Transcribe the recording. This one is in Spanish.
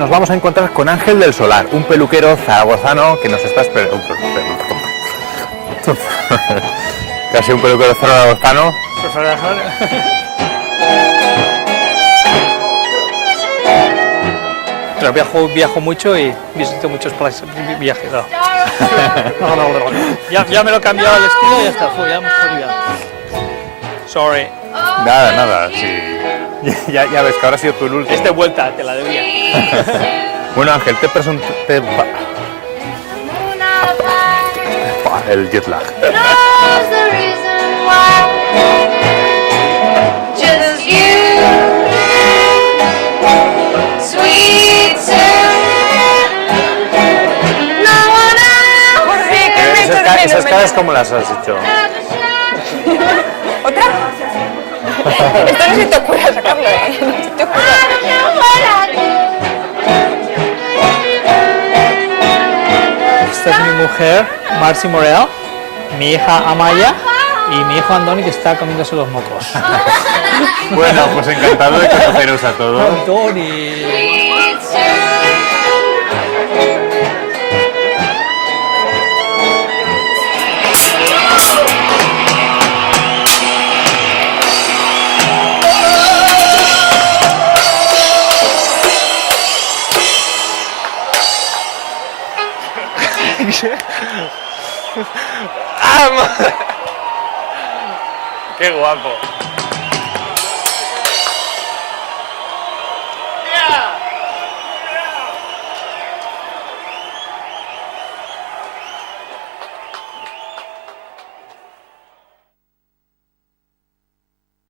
nos vamos a encontrar con Ángel del Solar, un peluquero zaragozano que nos está esperando. Casi un peluquero zaragozano. Pero viajo mucho y visito muchos viajes. No. Ya me lo he cambiado el estilo y ya está, ya hemos jodido. Sorry. Nada, sí. Ya ves que ahora ha sido tu último. Es de vuelta, te la debía. Bueno, Ángel, te presento el jet lag. ¿Esas caras cómo las has hecho? ¿Otra? Esto no se te ocurra sacarlo, ¿eh? No se te ocurra. Esta es mi mujer, Marcy Morel, mi hija Amaya y mi hijo Andoni, que está comiéndose los mocos. Bueno, pues encantado de conoceros a todos. Andoni. ¡Qué guapo!